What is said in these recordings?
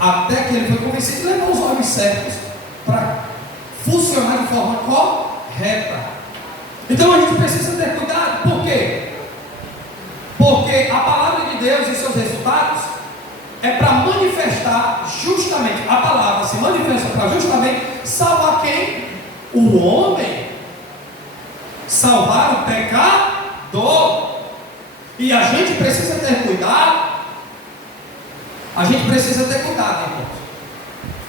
até que ele foi convencido e levou os órgãos certos para funcionar de forma correta. Então a gente precisa ter cuidado. Por quê? Porque a palavra de Deus e seus resultados é para manifestar justamente, a palavra se manifesta para justamente salvar quem? O homem. Salvar o pecador. E a gente precisa ter cuidado. A gente precisa ter cuidado, irmãos.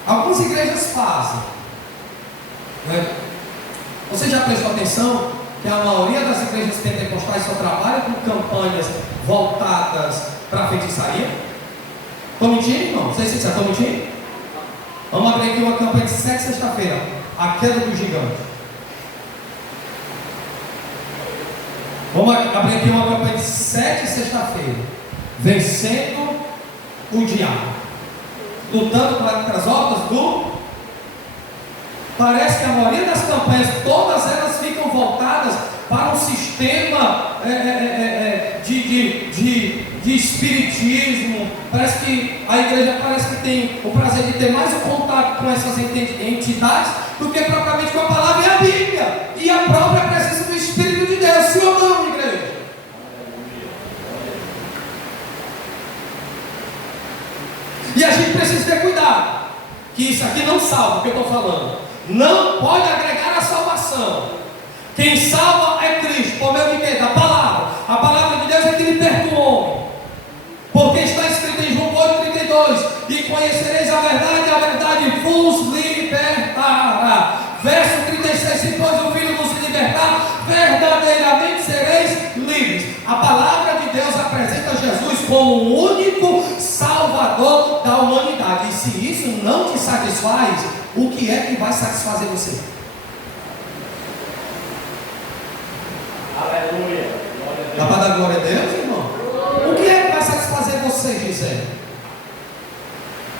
Algumas igrejas fazem, né? Você já prestou atenção que a maioria das igrejas pentecostais só trabalha com campanhas voltadas para a feitiçaria? Estou mentindo, irmão? Vocês estão mentindo? Vamos abrir aqui uma campanha de 7 sexta-feira, a queda do gigante. Vamos abrir aqui uma campanha de 7 sexta-feira, vencendo o diabo, lutando contra as obras do... Parece que a maioria das campanhas, todas elas ficam voltadas para um sistema de espiritismo. Parece que a igreja parece que tem o prazer de ter mais o contato com essas entidades do que propriamente com a palavra e a Bíblia e a própria presença do Espírito de Deus. Sim ou não, igreja? E a gente precisa ter cuidado, que isso aqui não salva o que eu estou falando. Não pode agregar a salvação. Quem salva é Cristo, por meio de quê? Da palavra. A palavra de Deus é que liberta o homem. Porque está escrito em João 8,32: e conhecereis a verdade vos libertará. Verso 36: se pois o Filho vos libertar, verdadeiramente sereis livres. A palavra de Deus apresenta Jesus como o único Salvador da humanidade. E se isso não te satisfaz, o que é que vai satisfazer você? Aleluia. Dá para dar glória a Deus, irmão? O que é que vai satisfazer você, Gisele?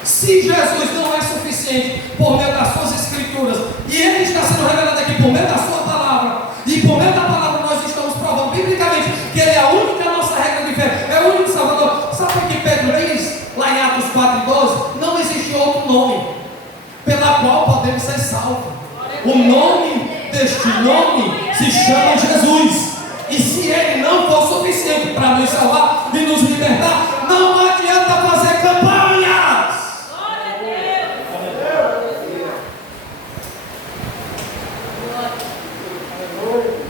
Se Jesus não é suficiente por meio das suas escrituras, e Ele está sendo revelado aqui por meio da sua palavra, e por meio da palavra nós estamos provando biblicamente que Ele é a única nossa regra de fé, é o único Salvador. Sabe o que Pedro diz lá em Atos 4,12? Não existe outro nome pela qual podemos ser salvos. O nome deste nome se chama Jesus. E se Ele não for suficiente para nos salvar e nos libertar, não adianta fazer campanhas.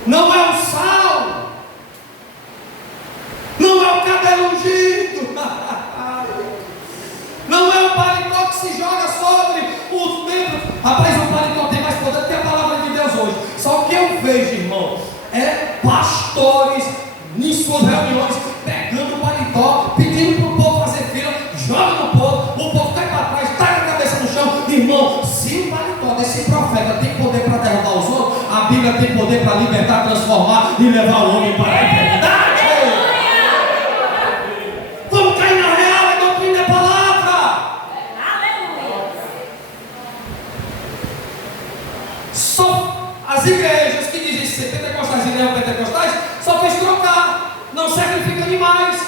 Não é o sal, não é o cabelo ungido, não é o paletó que se joga sobre os membros. Rapaz, o paletó tem mais poder do que a palavra de Deus hoje. Só que eu vejo, irmão, é pastores em suas reuniões pegando o paletó, pedindo para o povo fazer fila, joga no povo, o povo cai para trás, taca a cabeça no chão. Irmão, se o paletó desse profeta tem poder para derrubar os outros, a Bíblia tem poder para libertar, transformar e levar o homem para a eternidade. Vamos cair na real, a doutrina da palavra. Só as igrejas que dizem ser pentecostais e neopentecostais só fez trocar, não sacrifica animais,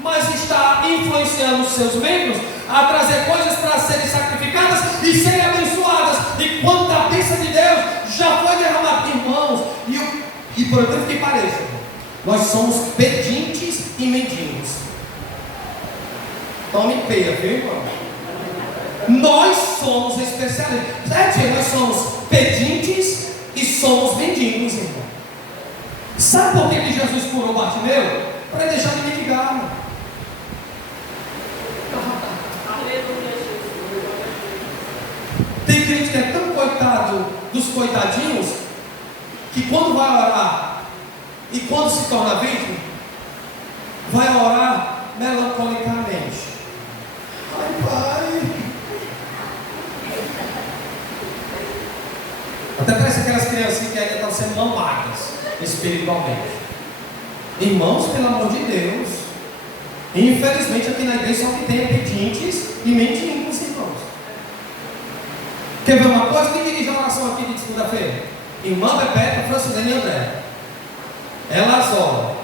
mas está influenciando os seus membros a trazer coisas para serem sacrificadas e serem abençoadas. E quando a bênção de Deus já foi derramada, irmãos, e por incrível que pareça, nós somos pedintes e mendigos. Tome peia, viu, irmão? Nós somos especialistas. Nós somos pedintes e somos mendigos, irmão. Sabe por que Jesus curou Bartimeu? Para deixar de mendigar, irmão. Tem crente que é tão coitado dos coitadinhos que quando vai orar e quando se torna vítima, vai orar melancolicamente. Ai, pai. Até parece aquelas criancinhas que ainda estão sendo mamadas espiritualmente. Irmãos, pelo amor de Deus, infelizmente aqui na igreja só que tem pedintes e mendigos, irmãos. Quer ver uma coisa? Quem dirige a oração aqui de segunda-feira? Irmã Bebeca, Francisane e André. Elas oram.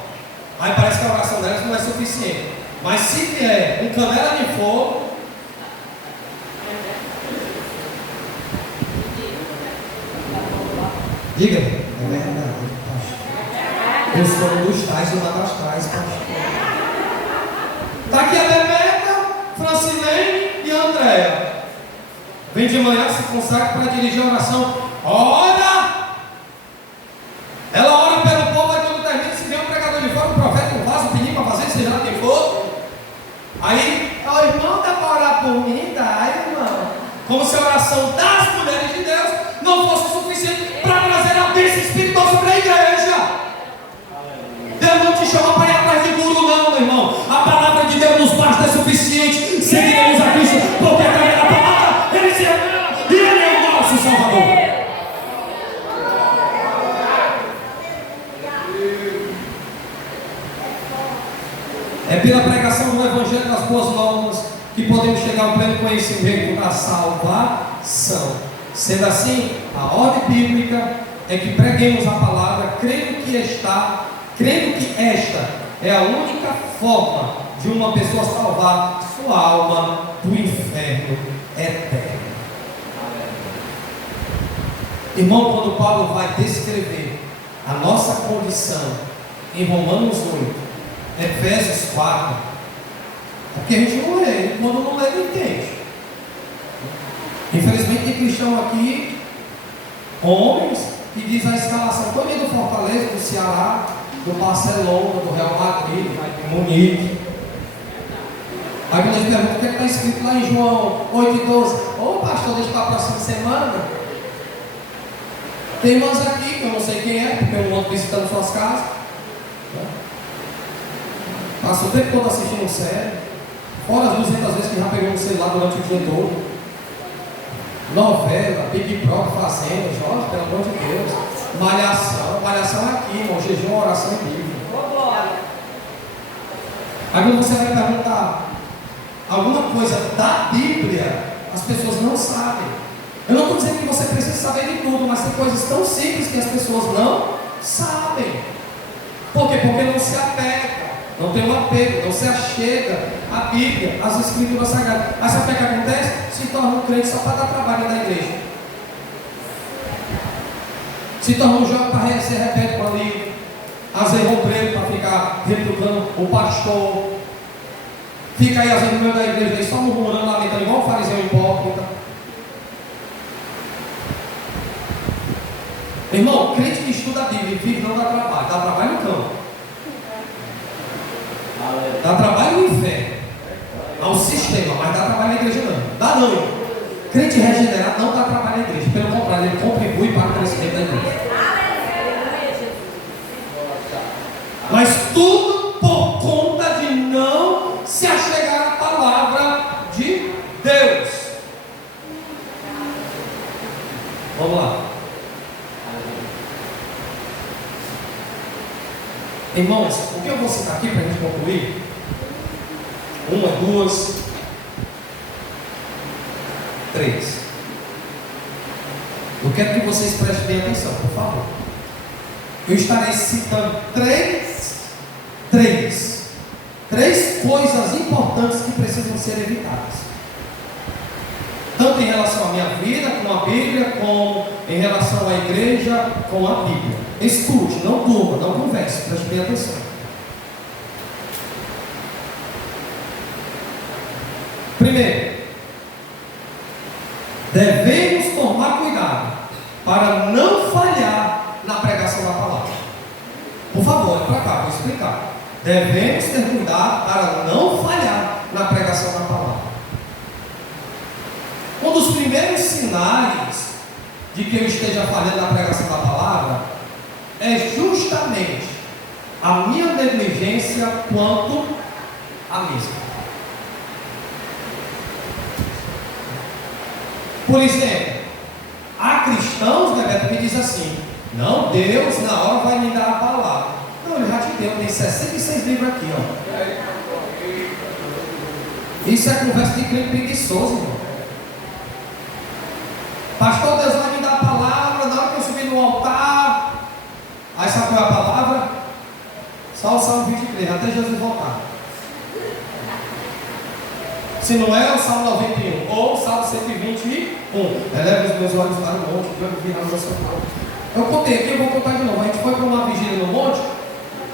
Aí parece que a oração delas não é suficiente. Mas se vier um canela de fogo, Diga, é verdade, pastor. Eu sou um dos tais e uma das tais, pastor. Está aqui a Bebeca, Francilene e a Andréia. Vem de manhã, se consagra para dirigir a oração. Ora! Ela ora pelo povo, aí quando termina, se vê um pregador de fora, um profeta, um vaso, um pedir para fazer, seja lá quem for. Aí, o irmão está para orar por mim, dá, irmão. Como se a oração das mulheres de Deus não fosse suficiente para trazer a bênção espiritual sobre a igreja. Deus não te chama para ir atrás de guru, não, meu irmão. A palavra de Deus nos basta, é suficiente. Seguiremos a Cristo, porque através da palavra Ele se revela e Ele é o nosso Salvador. É pela pregação do Evangelho das Boas Novas que podemos chegar ao pleno conhecimento da salvação. Sendo assim, a ordem bíblica é que preguemos a palavra, crendo que esta é a única forma de uma pessoa salvar sua alma do inferno eterno. Irmão, quando Paulo vai descrever a nossa condição em Romanos 8, Efésios 4, é porque a gente não lê, quando não lê, não entende. Infelizmente tem cristão aqui, homens, que diz a escalação toda do Fortaleza, do Ceará, do Barcelona, do Real Madrid, do Munique. Aí quando a gente pergunta o que está escrito lá em João 8:12, ô pastor, deixa para a próxima semana. Tem irmãos aqui, que eu não sei quem é, porque eu não ando visitando suas casas. Passa o tempo todo assistindo série, fora as 200 vezes que já pegou no celular durante o dia todo. Novela, Big Brother, Fazenda, Jorge, pelo amor de Deus. Malhação aqui, irmão, jejum, oração e Bíblia. Aí quando você vai perguntar alguma coisa da Bíblia, as pessoas não sabem. Eu não estou dizendo que você precisa saber de tudo, mas tem coisas tão simples que as pessoas não sabem. Por quê? Porque não se apega. Não tem um apego, não se achega à Bíblia, às Escrituras Sagradas. Aí sabe o que acontece? Se torna um crente só para dar trabalho na igreja. Se torna um jovem para ser repético ali, às vezes obreiro para ficar retrucando o pastor. Fica aí às vezes no meio da igreja, aí só murmurando, lamentando, igual um fariseu hipócrita. Irmão, crente que estuda a Bíblia e vive não dá trabalho, dá trabalho no campo. Dá trabalho no inferno, ao sistema, mas dá trabalho na igreja não. Dá não. Crente regenerado não dá trabalho na igreja, pelo contrário, ele contribui para o crescimento da igreja. Mas tudo por conta de não se achegar à palavra de Deus. Vamos lá. Irmãos, o que eu vou citar aqui para a gente concluir? 1, 2, 3. Eu quero que vocês prestem bem atenção, por favor. Eu estarei citando três coisas importantes que precisam ser evitadas. Tanto em relação à minha vida, com a Bíblia, como em relação à igreja, com a Bíblia. Escute, não durma, não converse, preste bem atenção. Primeiro, devemos tomar cuidado para não falhar na pregação da palavra. Por favor, olha para cá, vou explicar. Devemos ter cuidado para não falhar na pregação da palavra. Um dos primeiros sinais de que eu esteja falhando na pregação da palavra é justamente a minha negligência quanto à mesma. Por exemplo, há cristãos, Bebeto, que diz assim: não, Deus na hora vai me dar a palavra. Não, ele já te deu, tem 66 livros aqui, ó. Isso é conversa de crente preguiçoso, irmão. Pastor, Deus vai me dar a palavra na hora que eu subir no altar. Aí sabe qual é a palavra? Só o Salmo 23, até Jesus voltar. Se não é o Salmo 91 ou o Salmo 121, eleva os meus olhos para o monte, que eu virar no seu corpo. Eu contei aqui, eu vou contar de novo. A gente foi para uma vigília no monte.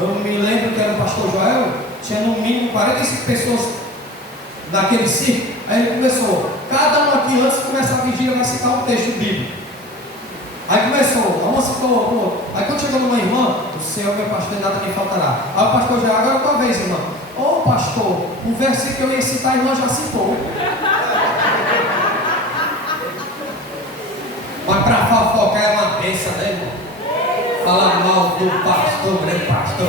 Eu me lembro que era o pastor Joel. Tinha no mínimo 45 pessoas naquele circo. Aí ele começou. Cada um aqui, antes de começar a vigília, vai citar um texto bíblico. Aí começou, a moça falou. Aí quando chegou numa irmã, o Senhor, meu pastor, nada me faltará. Aí o pastor já, agora tua vez, irmã. Ô pastor, o versículo que eu ia citar, a irmã já citou. Mas para fofocar é uma bênção, né, irmão? Falar mal do pastor, grande pastor,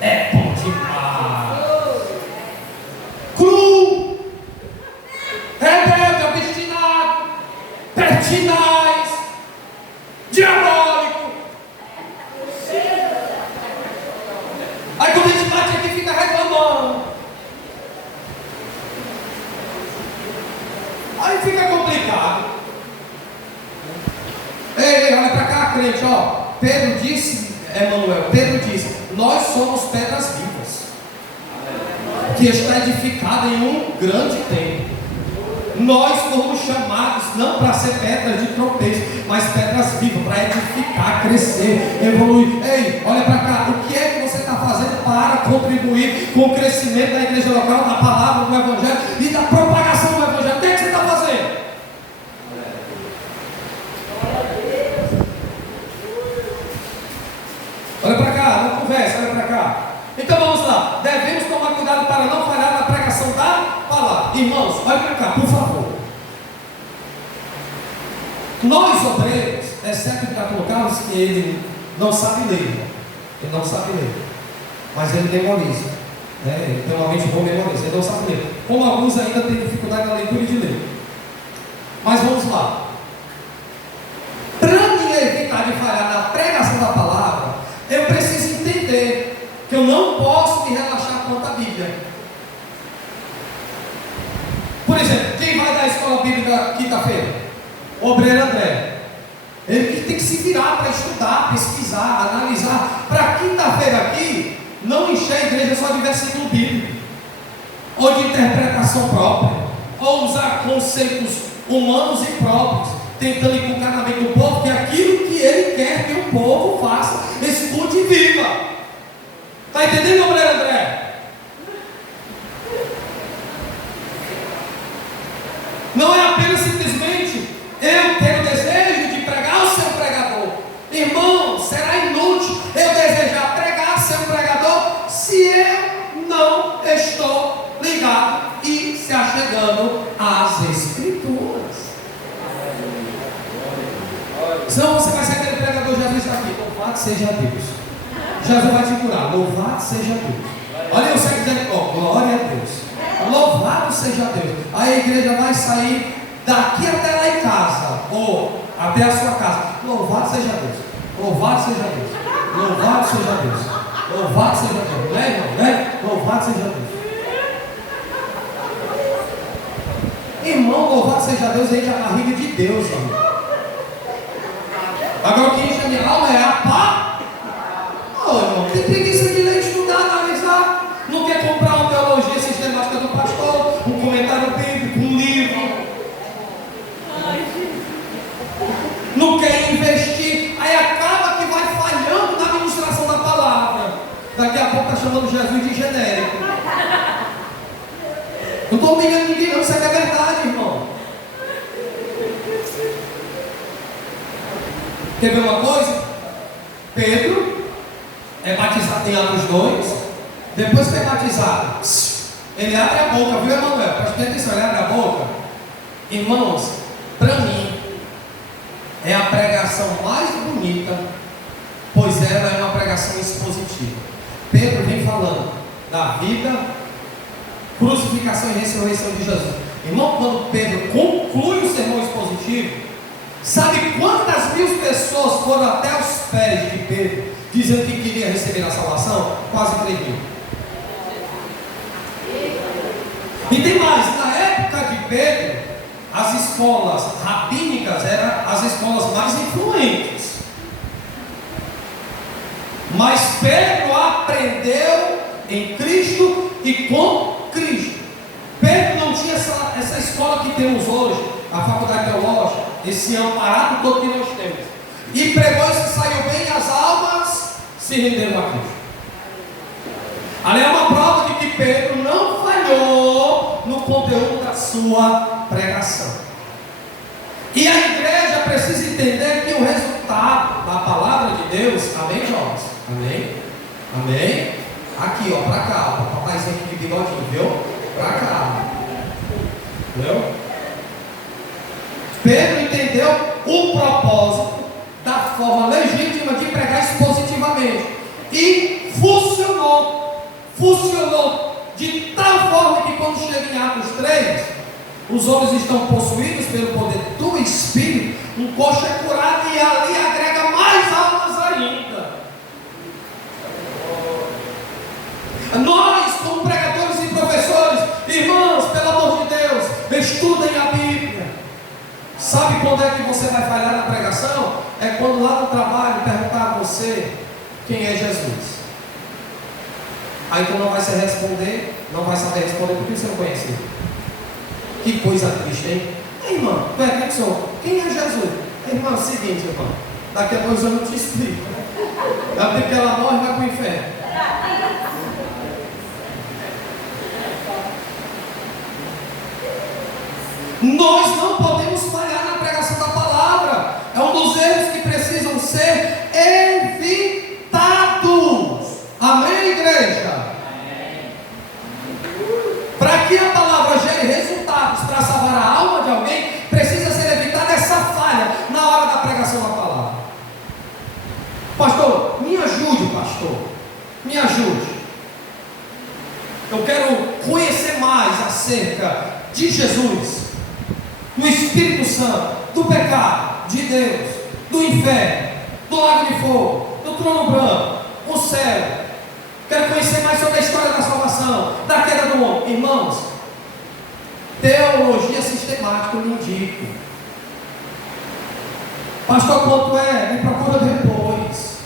é bom demais. Cru, rebelde, obstinado, pertinaz, diabólico. Aí quando a gente bate aqui, fica reclamando. Aí fica complicado. Ei, olha para cá, crente, ó. Pedro disse, Pedro disse, nós somos pedras vivas, que está edificada em um grande templo. Nós fomos chamados não para ser pedras de tropeço, mas pedras vivas, para edificar, crescer, evoluir. Ei, olha para cá, o que é que você está fazendo para contribuir com o crescimento da igreja local, da palavra, do evangelho e da propagação do evangelho? O que é que você está fazendo? Olha para cá, não conversa, olha para cá. Então vamos lá, devemos tomar cuidado para não falhar na pregação da palavra. Irmãos, olha para cá, por favor. Nós obreiros, exceto o Catulo Carlos, que ele não sabe ler. Ele não sabe ler, mas ele memoriza, né? Ele tem uma mente boa, memoriza, ele não sabe ler. Como alguns ainda têm dificuldade na leitura e de ler. Mas vamos lá. Para me evitar de falhar na pregação da palavra, eu preciso entender que eu não posso me relaxar quanto à Bíblia. Por exemplo, quem vai dar a escola bíblica quinta-feira? O obreiro André. Ele que tem que se virar para estudar, pesquisar, analisar. Para quinta-feira aqui, não encher a igreja só de versículo bíblico, ou de interpretação própria, ou usar conceitos humanos e próprios, tentando inculcar na mente do povo que aquilo que ele quer que o povo faça, estude e viva. Está entendendo, obreiro André? Não é apenas simplesmente eu ter o desejo de pregar o seu pregador. Irmão, será inútil eu desejar pregar seu pregador se eu não estou ligado e se achegando às Escrituras. Senão você vai ser aquele pregador, Jesus está aqui, louvado seja Deus. Jesus vai te curar, louvado seja Deus. Olha, eu sei dizendo, glória a Deus, louvado seja Deus. Aí a igreja vai sair daqui até lá em casa, ou até a sua casa. Louvado seja Deus, louvado seja Deus, louvado seja Deus, louvado seja Deus, né, irmão? Né? Louvado seja Deus. Irmão, louvado seja Deus, enche a barriga de Deus, irmão. Agora o que enche a minha alma é a pá. Oh, irmão, tem preguiça de ler, estudar, analisar. Não quer comprar uma teologia sistemática do pastor, um comentário bíblico, um livro. Não quer investir. Aí acaba que vai falhando na administração da palavra. Daqui a pouco está chamando Jesus de genérico. Não estou humilhando ninguém, não, isso é verdade, irmão. Quer ver uma coisa? Pedro é batizado em Atos 2. Depois que é batizado, ele abre a boca, viu, Emanuel? Presta atenção, ele abre a boca. Irmãos, para mim, é a pregação mais bonita, pois ela é uma pregação expositiva. Pedro vem falando da vida, crucificação e ressurreição de Jesus. Irmão, quando Pedro conclui o sermão expositivo, sabe quantas mil pessoas foram até os pés de Pedro, dizendo que queria receber a salvação? Quase 3 mil. E tem mais, na época de Pedro, as escolas rabínicas eram as escolas mais influentes. Mas Pedro aprendeu em Cristo e com Cristo. Pedro não tinha essa escola que temos hoje, a faculdade teológica, esse aparato todo que nós temos. e pregou e se saiu bem, as almas se renderam a Cristo. Ali é uma prova de que Pedro não falhou no conteúdo da sua pregação. E a igreja precisa entender que o resultado da palavra de Deus, amém, jovens? Amém? Amém? Aqui, ó, pra cá, ó, o papaizinho aqui de bigodinho, viu? Pra cá. Entendeu? Pedro entendeu o propósito da forma legítima de pregar expositivamente. E funcionou de tal forma que quando chega em Atos 3, os homens estão possuídos pelo poder do Espírito, um coxo é curado e ali agrega mais almas ainda. Nós, como pregadores e professores, irmãos, pelo amor de Deus, estudem a Bíblia. Sabe quando é que você vai falhar na pregação? É quando lá no trabalho perguntar a você quem é Jesus. Aí tu não vai saber responder porque você não conhece. Que coisa triste, hein? Ei, irmão, tu é quem sou? Quem é Jesus? Irmão, é o seguinte, irmão, daqui a 2 anos eu te explico. Até que ela morre e vai para o inferno. Nós não podemos falhar na pregação da palavra. É um dos erros que precisam ser evitados. Amém, igreja? Amém. Para que a palavra gere resultados para salvar a alma de alguém, precisa ser evitada essa falha na hora da pregação da palavra. Pastor, me ajude, pastor. Me ajude. Eu quero conhecer mais acerca de Jesus, do Espírito Santo, do pecado, de Deus, do inferno, do lago de fogo, do trono branco, o céu. Quero conhecer mais sobre a história da salvação, da queda do homem. Irmãos, teologia sistemática eu lhe indico. Pastor, quanto é? Me procura depois.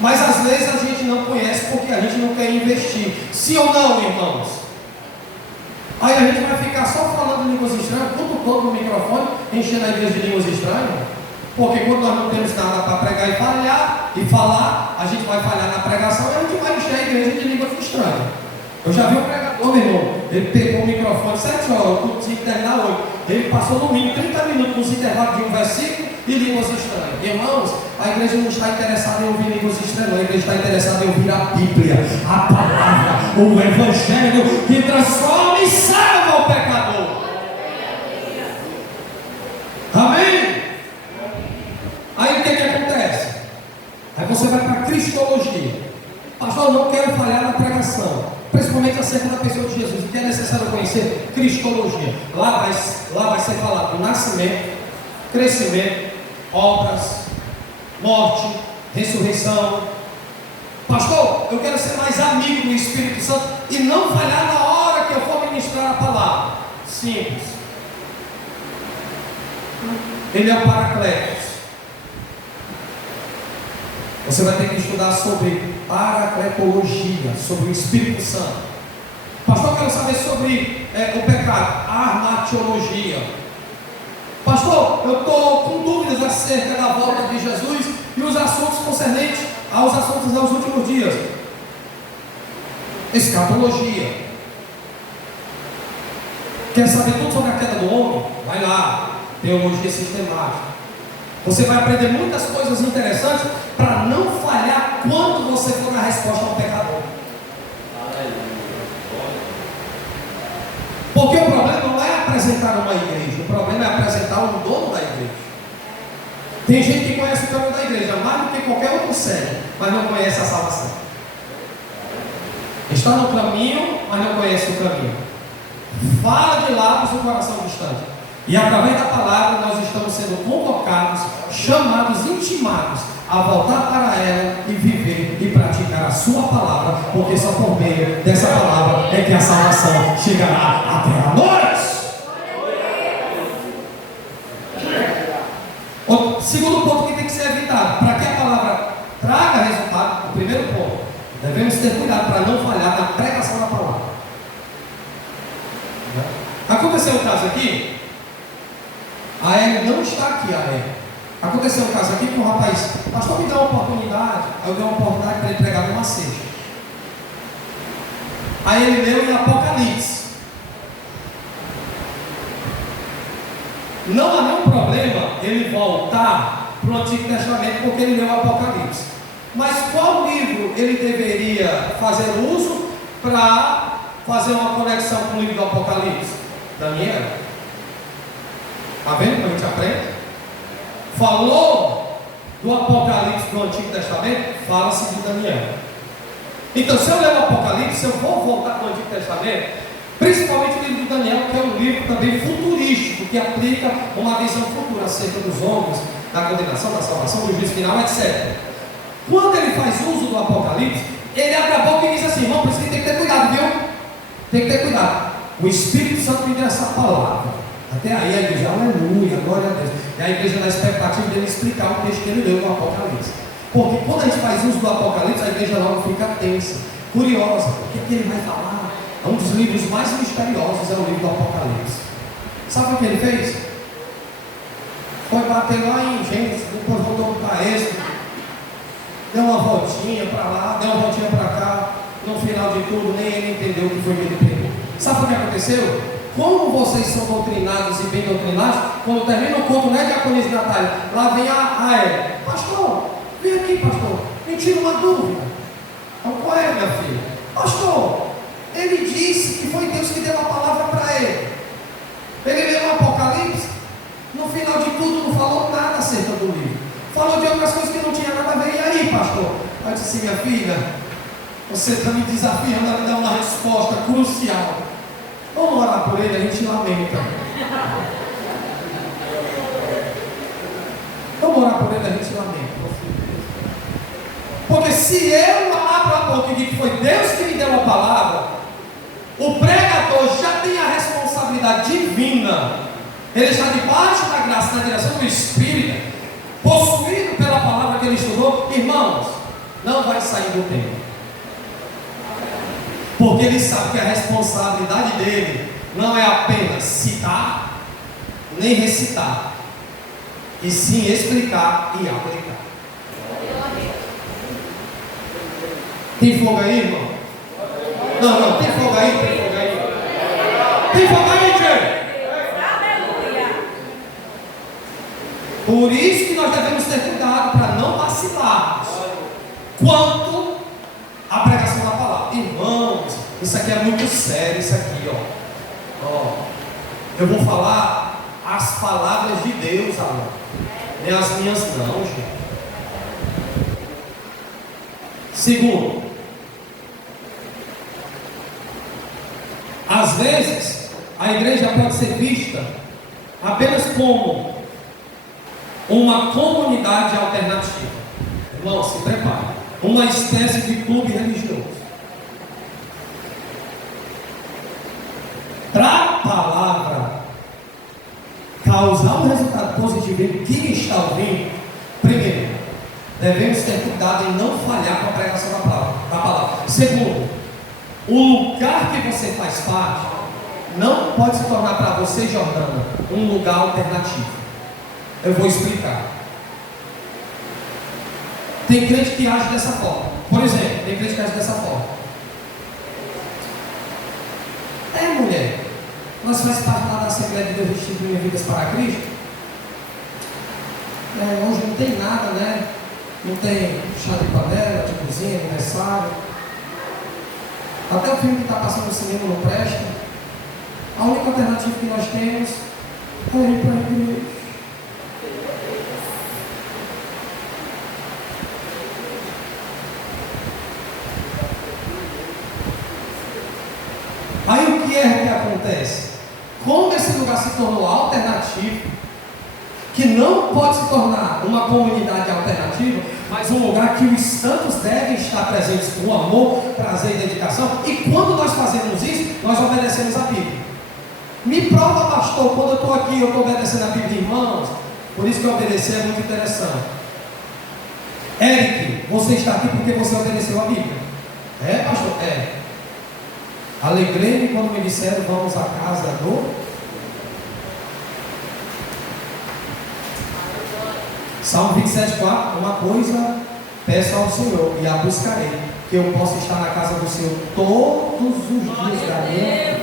Mas às vezes a gente não conhece porque a gente não quer investir. Sim ou não, irmãos? Aí a gente vai ficar só falando línguas estranhas, tudo todo no microfone, enchendo a igreja de línguas estranhas. Porque quando nós não temos nada para pregar e falar, a gente vai falhar na pregação e a gente vai encher a igreja de línguas estranhas. Eu já vi um pregador, meu irmão, ele pegou o microfone 7 horas, o culto tinha que terminar 8. Ele passou no mínimo 30 minutos nos intervalos de um versículo e línguas estranhas. Irmãos, a igreja não está interessada em ouvir línguas estranhas, a igreja está interessada em ouvir a Bíblia, a palavra, o Evangelho que transforma e salva o pecador. Amém? Aí o que acontece? Aí você vai para a cristologia. Pastor, eu não quero falhar na pregação, principalmente acerca da pessoa de Jesus. O que é necessário conhecer? Cristologia. Lá vai ser falado do nascimento, crescimento, obras, morte, ressurreição. Pastor, eu quero ser mais amigo do Espírito Santo e não falhar na hora que eu for ministrar a palavra. Simples. Ele é o Paracletos. Você vai ter que estudar sobre paracletologia, sobre o Espírito Santo. Pastor, eu quero saber sobre o pecado, armatiologia. Pastor, eu estou com dúvidas acerca da volta de Jesus e os assuntos concernentes aos assuntos dos últimos dias. Escatologia. Quer saber tudo sobre a queda do homem? Vai lá, teologia sistemática. Você vai aprender muitas coisas interessantes para não falhar quando você for na resposta ao pecador. Porque o problema não é apresentar uma igreja, o problema é apresentar o dono da igreja. Tem gente que conhece o caminho da igreja mais do que qualquer outro sério, mas não conhece a salvação. Está no caminho, mas não conhece o caminho. Fala de lábios o coração distante. E através da palavra nós estamos sendo convocados, chamados, intimados a voltar para ela e viver e praticar a sua palavra, porque só por meio dessa palavra é que a salvação chegará até nós. O segundo ponto que tem que ser evitado, para que a palavra traga resultado, o primeiro ponto, devemos ter cuidado para não falhar na pregação da palavra. Aconteceu um caso aqui. A Ellen não está aqui, a Ellen. Aconteceu um caso aqui que um rapaz, pastor, me dá uma oportunidade. Aí eu dei uma oportunidade para ele pregar numa sexta. Aí ele leu em Apocalipse. Não há nenhum problema ele voltar para o Antigo Testamento, porque ele leu o Apocalipse. Mas qual livro ele deveria fazer uso para fazer uma conexão com o livro do Apocalipse? Daniel. Está vendo como a gente aprende? Falou do Apocalipse do Antigo Testamento, fala-se de Daniel. Então, se eu ler o Apocalipse, eu vou voltar para o Antigo Testamento, principalmente o livro de Daniel, que é um livro também futurístico, que aplica uma visão futura acerca dos homens, da condenação, da salvação, do juízo final, etc. Quando ele faz uso do Apocalipse, ele abre a boca e diz assim: irmão, por isso que tem que ter cuidado, viu? Tem que ter cuidado. O Espírito Santo me deu essa palavra. Até aí a igreja, aleluia, glória a Deus. E a igreja na expectativa dele explicar o texto que ele leu do Apocalipse. Porque quando a gente faz uso do Apocalipse, a igreja logo fica tensa, curiosa. O que é que ele vai falar? Um dos livros mais misteriosos é o livro do Apocalipse. Sabe o que ele fez? Foi bater lá em Gênesis, depois voltou para Êxodo, deu uma voltinha para lá, deu uma voltinha para cá. No final de tudo, nem ele entendeu o que foi que ele pregou. Sabe o que aconteceu? Como vocês são doutrinados e bem doutrinados, quando termina o culto, né, Diaconisa Natália? Lá vem a Ela: pastor, vem aqui, pastor, me tira uma dúvida. Então, qual é, minha filha? Pastor, ele disse que foi Deus que deu a palavra para ele. Ele leu o Apocalipse, no final de tudo não falou nada acerca do livro. Falou de outras coisas que não tinha nada a ver. E aí, pastor? Eu disse assim: minha filha, você está me desafiando a me dar uma resposta crucial. Vamos orar por ele, a gente lamenta. Vamos orar por ele, a gente lamenta. Porque se eu abro a boca e digo que foi Deus que me deu a palavra, o pregador já tem a responsabilidade divina. Ele está debaixo da graça, na direção do Espírito, possuído pela palavra que ele estudou. Irmãos, não vai sair do tempo. Porque ele sabe que a responsabilidade dele não é apenas citar, nem recitar, e sim explicar e aplicar. Tem fogo aí, irmão? Não, tem fogo aí, tem fogo aí. Tem fogo aí, gente? Por isso que nós devemos ter cuidado para não vacilarmos quanto à pregação da palavra. Irmãos, isso aqui é muito sério, isso aqui, ó. Eu vou falar as palavras de Deus, Alan. Nem as minhas não, gente. Segundo, às vezes a igreja pode ser vista apenas como uma comunidade alternativa. Irmão, se prepare. Uma espécie de clube religioso. Para a palavra causar um resultado positivo em quem está ouvindo, primeiro, devemos ter cuidado em não falhar com a pregação da palavra. Segundo, o lugar que você faz parte não pode se tornar para você, Jordana, um lugar alternativo. Eu vou explicar. Tem crente que age dessa forma. Por exemplo, tem crente que age dessa forma. Mulher, nós fazemos parte lá da Assembleia de Deus Restituindo Vidas para Cristo. Hoje não tem nada, né? Não tem chá de panela, de cozinha, aniversário. Até o filme que está passando no cinema não presta. A única alternativa que nós temos é ir para a igreja. Aí o que é que acontece? Como esse lugar se tornou alternativo, que não pode se tornar uma comunidade alternativa, mas um lugar que os santos devem estar presentes com amor, prazer e dedicação. E quando nós fazemos isso, nós obedecemos a Bíblia. Me prova, pastor, quando eu estou aqui, eu estou obedecendo a Bíblia, irmãos. Por isso que obedecer é muito interessante. Eric, você está aqui porque você obedeceu a Bíblia. É, pastor? É. Alegrei-me quando me disseram: vamos à casa do... Salmo 27,4: uma coisa peço ao Senhor e a buscarei, que eu possa estar na casa do Senhor todos os dias da minha vida.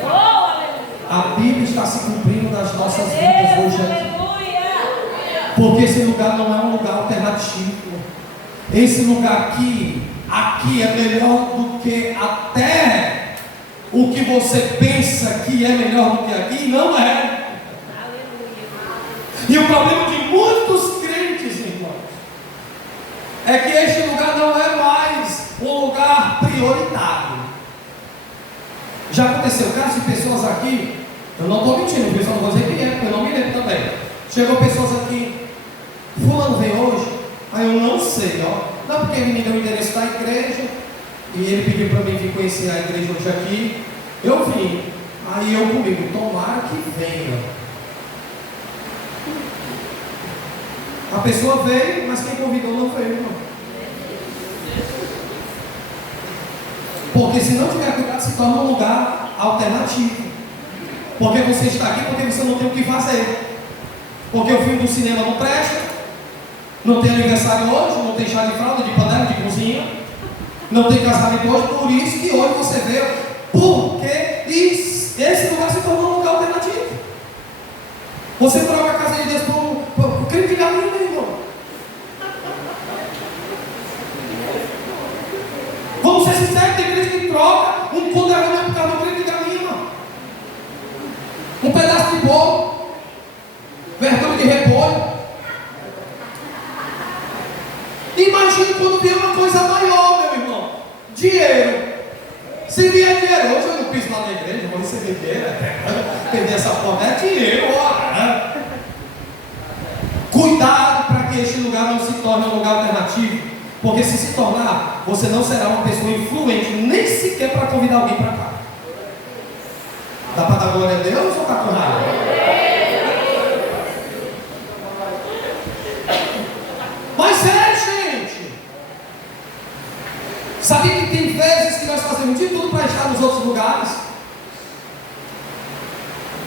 A Bíblia está se cumprindo nas nossas vidas hoje aqui. Porque esse lugar não é um lugar alternativo. Esse lugar aqui é melhor do que até o que você pensa que é melhor do que aqui, não é. E o problema de muitos crentes, irmãos, é que este lugar não é mais um lugar prioritário. Já aconteceu casos de pessoas aqui, eu não estou mentindo, o pessoal não vai dizer quem é, porque eu não me lembro também. Chegou pessoas aqui, fulano veio hoje, aí eu não sei, não, porque ele me deu o endereço da igreja, e ele pediu para mim vir conhecer a igreja hoje aqui, eu vim, aí eu comigo, tomara que venha. A pessoa veio, mas quem convidou não veio, irmão. Porque se não tiver cuidado, se torna um lugar alternativo. Porque você está aqui porque você não tem o que fazer. Porque o filme do cinema não presta, não tem aniversário hoje, não tem chá de fralda, de panela, de cozinha, não tem casamento hoje, por isso que hoje você veio, porque esse lugar se tornou um lugar alternativo. Você troca a casa de Deus por um crime de galinha, irmão. Vamos ser sinceros, tem crente que troca um condegamento por causa do crime de galinha, irmão. Um pedaço de bolo, vergonha de repolho. Imagine quando vier uma coisa maior, meu irmão. Dinheiro. Se vier dinheiro, hoje eu não piso lá na igreja, vou receber dinheiro. Perder essa forma é dinheiro. Cuidado para que este lugar não se torne um lugar alternativo. Porque se tornar, você não será uma pessoa influente, nem sequer para convidar alguém para cá. Dá para dar glória a Deus ou está com raiva? Mas gente, sabia que tem vezes que nós fazemos de tudo para estar nos outros lugares,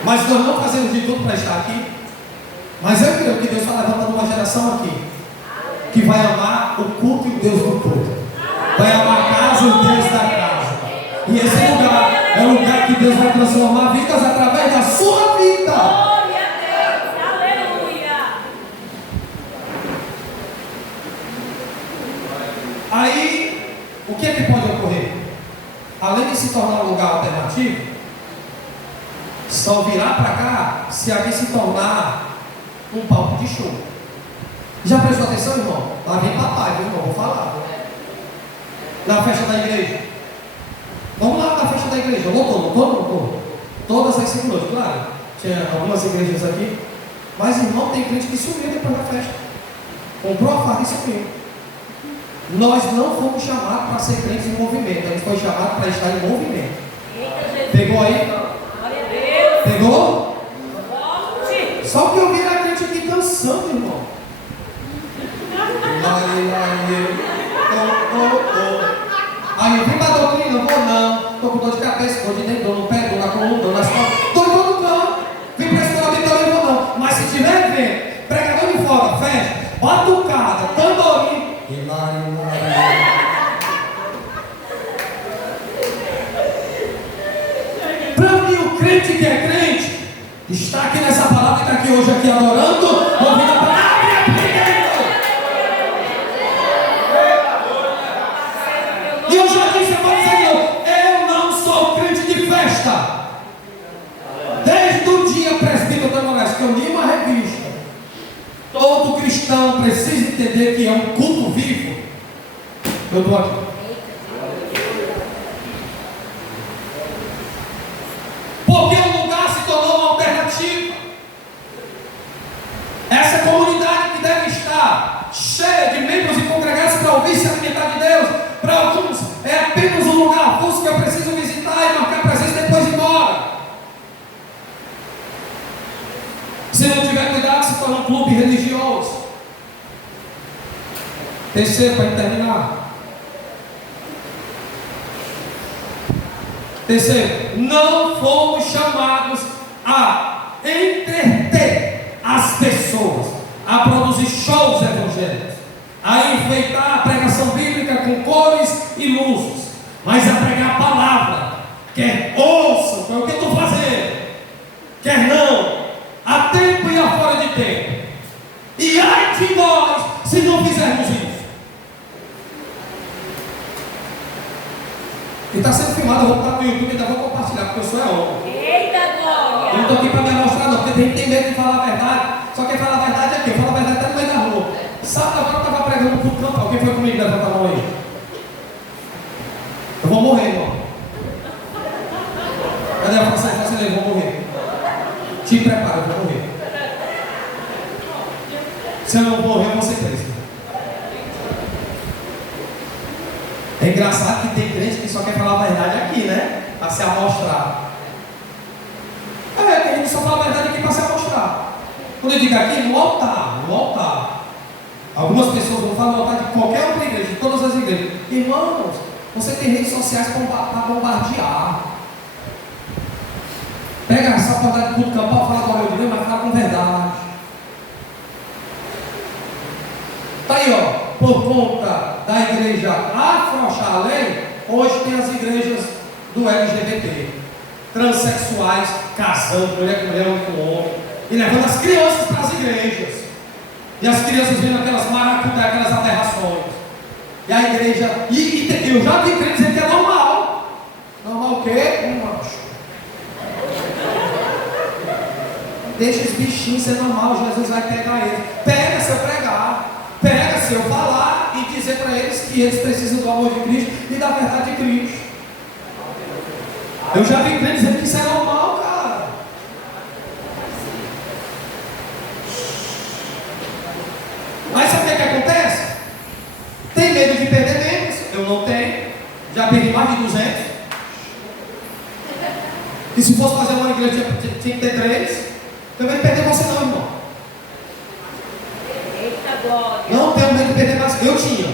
mas nós não fazemos de tudo para estar aqui? Mas eu creio que Deus está levantando uma geração aqui que vai amar o culto e o Deus do culto, vai amar a casa e o Deus da casa. E esse lugar é o lugar que Deus vai transformar vidas através da sua vida. Glória a Deus, aleluia. Aí, o que é que pode ocorrer? Além de se tornar um lugar alternativo, só virá para cá se aqui se tornar um palco de show. Já prestou atenção, irmão? Lá vem papai, viu, irmão? Vou falar. Na festa da igreja. Vamos lá na festa da igreja. Lotou. Todas as 5 noites, claro. Tinha algumas igrejas aqui. Mas, irmão, tem crente que sumiu depois da festa. Comprou a farda e sumiu. Nós não fomos chamados para ser crentes em movimento. A gente foi chamado para estar em movimento. Pegou aí? Glória a Deus. Pegou? Forte. Só que eu vi a crente aqui dançando, irmão. Aí eu vim para a doutrina, vou não. Estou com dor de cabeça, dor de dentro, dor no pé, dor na coluna, dor nas costas. Estou em todo canto. Vim para a escola de também, vou não. Mas se tiver vendo, pregador de fora, festa, batucada, tamborim. Para mim, o crente que é crente, está aqui nessa palavra e está aqui hoje aqui adorando, ouvindo a palavra. E eu já disse para o Senhor, eu não sou crente de festa. Desde o dia presbítero da Moraes, que eu li uma revista, todo cristão precisa entender que é um culto vivo. Eu estou aqui. Porque o lugar se tornou uma alternativa. Essa comunidade que deve estar cheia de membros e congregados para ouvir se alimentar de Deus, para alguns é apenas um lugar avulso que eu preciso visitar e marcar presença e depois ir embora. Se não tiver cuidado, se torna um clube religioso. Terceiro, para terminar. Terceiro, não fomos chamados a entreter as pessoas, a produzir shows evangélicos. quer não, há tempo e há fora de tempo. E ai de nós se não fizermos isso. E está sendo filmado, eu vou botar no YouTube e ainda vou compartilhar, porque eu sou homem. Eita glória! Eu não estou aqui para me mostrar não, porque tem medo de falar a verdade. Só quem fala a verdade é aqui, eu falo a verdade até no meio da rua. Sábado agora eu estava pregando para o campo, alguém foi comigo, levanta a mão aí. Eu vou morrer, irmão. Cadê a França? Eu vou morrer. Te prepara, eu vou morrer. Se eu não morrer, eu vou ser preso. É engraçado que tem crente que só quer falar a verdade aqui, né? Para se amostrar. Tem gente que só fala a verdade aqui para se amostrar. Quando eu digo aqui, no altar. Algumas pessoas vão falar no altar de qualquer outra igreja, de todas as igrejas. Irmãos, você tem redes sociais para bombardear. Pega essa oportunidade do campal, fala do amor de Deus, mas fala com verdade. Está aí, ó. Por conta da igreja afrouxar a lei, hoje tem as igrejas do LGBT, transexuais, casando, mulher com mulher, homem com homem, e levando as crianças para as igrejas. E as crianças vendo aquelas maracutá, aquelas aberrações. E a igreja, eu já vi crente dizer que é normal. Normal o quê? Macho. Deixa os bichinhos ser normal, Jesus vai pegar eles. Pega se eu pregar. Pega se eu falar e dizer para eles que eles precisam do amor de Cristo e da verdade de Cristo. Eu já vi crentes dizendo que isso é normal, cara. Mas sabe o que acontece? Tem medo de perder membros? Eu não tenho. Já perdi mais de 200. E se fosse fazer uma igreja tinha que ter 3. Também perder você não, irmão. Não tenho medo de perder mais. Eu tinha.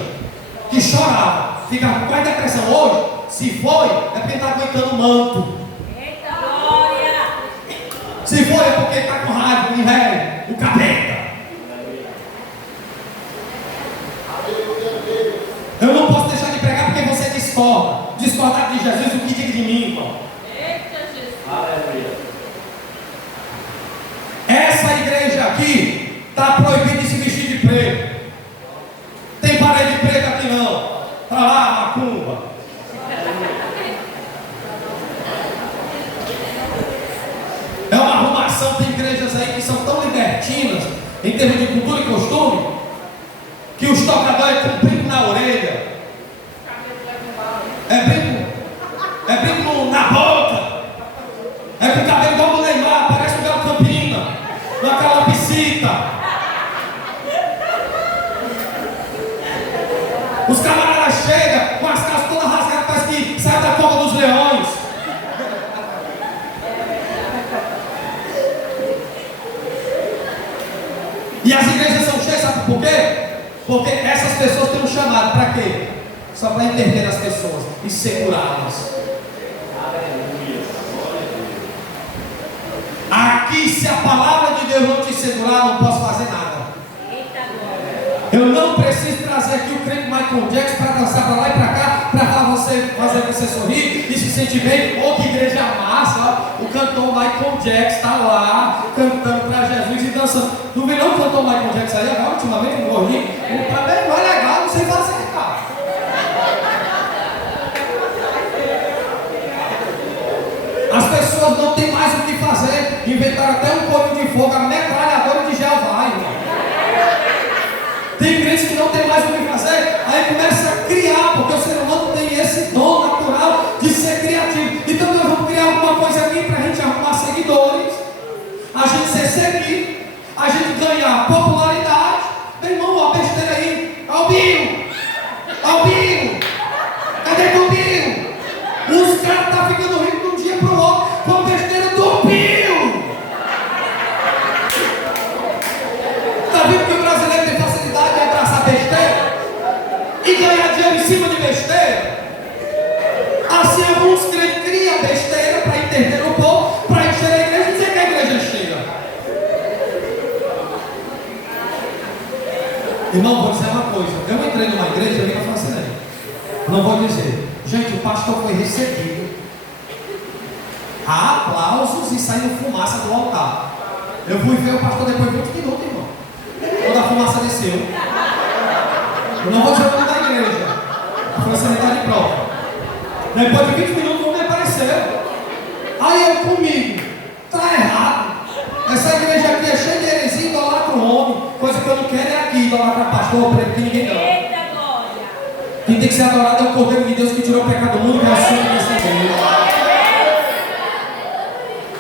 Que chorava. Ficava com quase depressão. Hoje, se foi, é porque está aguentando o manto. Eita glória! Se foi, é porque está com raiva, o velho, o capeta. Eu não posso deixar de pregar porque você discorda. Discordar de Jesus, o que diga de mim, irmão? Eita Jesus! Aleluia. Essa igreja aqui está proibida de se vestir de preto. Tem parede preta aqui não. Para lá, macumba. É uma arrumação. Tem igrejas aí que são tão libertinas em termos de cultura e costume que os tocadores com brinco na orelha. É brinco na boca. É com o cabelo igual do Neymar, parece o Galo Campina, na calopsita. Os camaradas chegam com as calças todas rasgadas, parece que sai da cova dos leões. E as igrejas são cheias, sabe por quê? Porque essas pessoas têm um chamado, para quê? Só para entender as pessoas e segurá-las. Aqui, se a palavra de Deus não te segurar, não posso fazer nada. Eu não preciso trazer aqui o crente Michael Jackson para dançar para lá e para cá, para fazer você sorrir e se sentir bem. Oh, que igreja massa! O cantor Michael Jackson está lá cantando para Jesus e dançando. Tu viu não o cantor Michael Jackson aí agora, ultimamente, um gordinho? O cabelo não é legal, não sei fazer, cara. As pessoas não têm mais o que fazer. Inventaram até um corpo de fogo, a metralhadora de Jeová, irmão. Tem crentes que não tem mais o que fazer, aí começa a criar, porque o ser humano tem esse dom natural de ser criativo. Então nós vamos criar alguma coisa aqui para a gente arrumar seguidores, a gente ser seguido, a gente ganhar popularidade. Meu irmão, a besteira aí, Albinho, cadê o Binho? Os caras estão ficando ricos de um dia para o outro com a besteira do Binho. Está vendo que o brasileiro tem facilidade de abraçar besteira e ganhar dinheiro em cima de besteira? Assim, alguns crentes criam besteira para entender o povo, para encher a igreja e dizer que a igreja é cheia. Irmão, vou dizer uma coisa. Eu entrei numa igreja, eu vim para Francinei. Não vou dizer. Gente, o pastor foi recebido. há aplausos e saindo fumaça do altar. Eu fui ver o pastor depois de 20 minutos, irmão. Quando a fumaça desceu. Eu não vou dizer o nome da igreja. Foi sanitário de prova. Depois de 20 minutos, o homem apareceu. Aí eu comigo. Está errado. Essa igreja aqui é cheia de heresia, idolatra o homem. Coisa que eu não quero é aqui, idolatra pastor, preto, que ninguém não. Eita glória. Quem tem que ser adorado é o Cordeiro de Deus que tirou o pecado do mundo, que é o Senhor dessa igreja.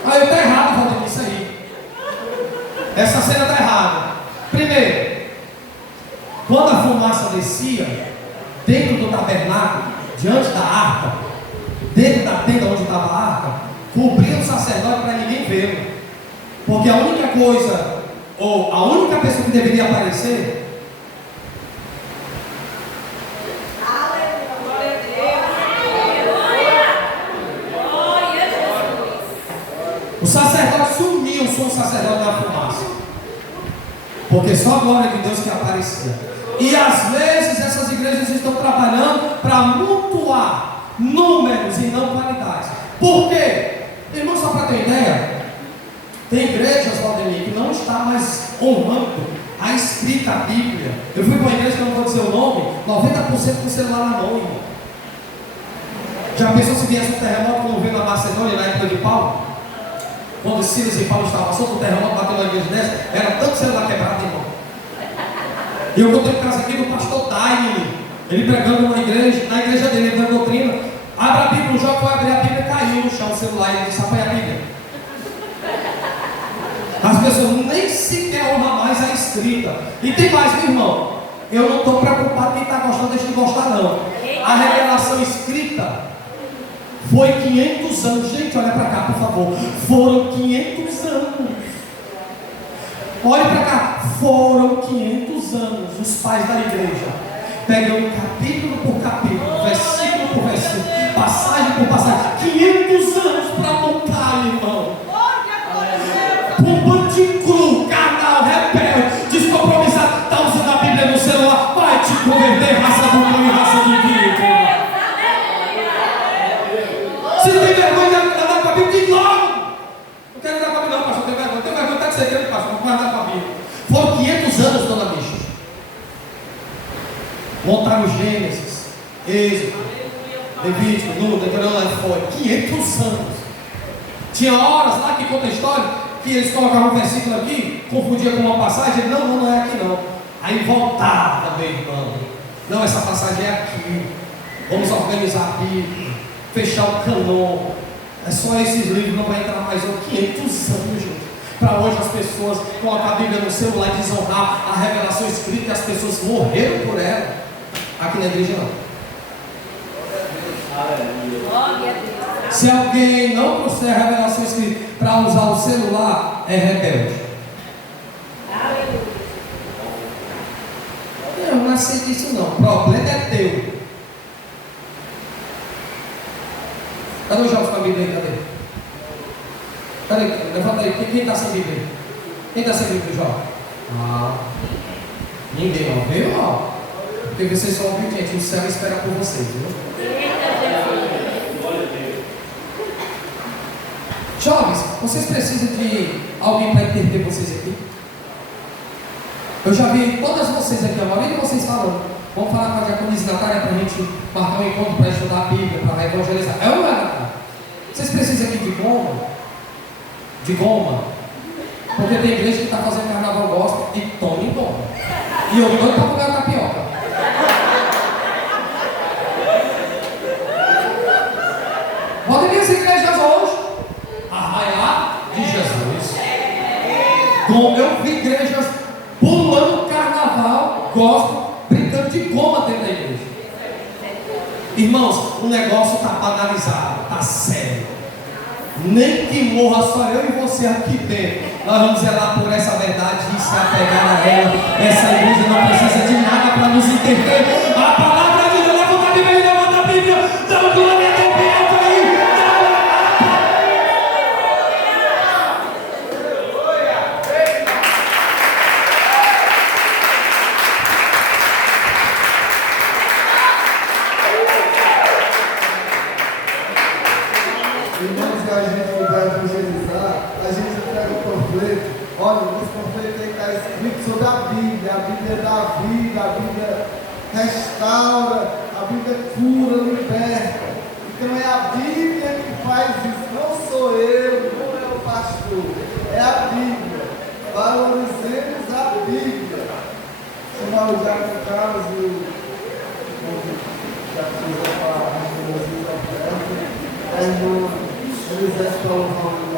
Aí eu estou errado falando isso aí. Essa cena está errada. Primeiro, quando a fumaça descia dentro do tabernáculo, diante da arca, dentro da tenda onde estava a arca, cobria o sacerdote para ninguém vê-lo. Porque a única coisa, ou a única pessoa que deveria aparecer, o sacerdote sumiu, sou um sacerdote da fumaça. Porque só a glória de Deus que aparecia. E às vezes essas igrejas estão trabalhando para mutuar números e não qualidades. Por quê? Irmão, só para ter ideia, tem igrejas, Valdemir, que não está mais honrando a escrita, a Bíblia. Eu fui para uma igreja que eu não vou dizer o nome, 90% com o celular na mão, irmão. Já pensou se viesse um terremoto como veio na Macedônia na época de Paulo? Quando Silas e Paulo estavam soltos, o terremoto bateu na igreja dessa, era tanto celular quebrado, irmão. E eu contei o caso aqui do pastor Daime, ele pregando na igreja dele, ele dando doutrina. Abre a Bíblia, o Jó foi abrir a Bíblia, caiu no chão o celular, e ele disse: apanha a Bíblia. As pessoas nem sequer honram mais a escrita. E tem mais, meu irmão, eu não estou preocupado quem está gostando, deixa de gostar não. A revelação escrita foi 500 anos. Gente, olha para cá, por favor. Foram 500 anos. Olha para cá. Foram 500 anos. Os pais da igreja pegando capítulo por capítulo, versículo por versículo, passagem por passagem, 500 anos para montar, irmão. Um bando de cru, carnal, rebelde, descompromissado, está usando a Bíblia no celular, vai te converter, raça do cão e raça de vida. Se não tem vergonha de andar com a Bíblia, de novo. Não quero andar com a Bíblia, não, pastor. Não tenho vergonha até de ser crente, pastor. Não quero andar com a Bíblia. Foram 500 anos, dona Micha. Montaram Gênesis, Êxodo, Levítico, Número, Deuteronômio, foi 500 anos. Tinha horas lá que conta a história que eles colocavam um versículo aqui, confundia com uma passagem. Ele, não é aqui não. Aí voltava também, irmão. Não, essa passagem é aqui. Vamos organizar a Bíblia, fechar o canon. É só esses livros, não vai entrar mais 500 anos, gente. Para hoje as pessoas colocam a Bíblia no celular e desonrar a revelação escrita, e as pessoas morreram por ela. Aqui na igreja não. Se alguém não trouxer a revelação escrita para usar o celular, é rebelde. Eu não aceito disso não. O problema é teu. Cadê os jovens com a Bíblia aí? Cadê? Levanta aí. Quem está sem Bíblia? Quem está sem Bíblia, jovem? Ninguém, ó. Veio, ó. Porque vocês são obedientes. O céu espera por vocês, viu? Jovens, vocês precisam de alguém para entender vocês aqui? Eu já vi todas vocês aqui, a maioria de vocês falando. Vamos falar com a diaconisa Natália para a gente marcar um encontro para estudar a Bíblia, para evangelizar. É ou não é, Natália? Vocês precisam aqui de goma? De goma? Porque tem igreja que está fazendo carnaval gospel e toma em goma. E eu doido para comer a tapioca. Podem vir as igrejas hoje. Arraiar de Jesus. Como eu vi igrejas pulando carnaval, gospel, brincando de goma dentro da igreja. Irmãos, o negócio está banalizado, está sério. Nem que morra só eu e você aqui dentro. Nós vamos zelar por essa verdade e se apegar a ela. Essa igreja não precisa de nada para nos entender. A palavra de Deus, levanta a Bíblia, levanta a Bíblia, dá glória a Deus aí. gente puder evangelizar, a gente entrega o panfleto. Olha, nesse panfleto aí está escrito sobre a Bíblia dá vida, a Bíblia restaura, a Bíblia cura, liberta. Então é a Bíblia que faz isso, não sou eu, não é o pastor, é a Bíblia. Valorizemos a Bíblia. Chamar o Jaco Carlos e o Jaco José para a irmã Moisés para louvar o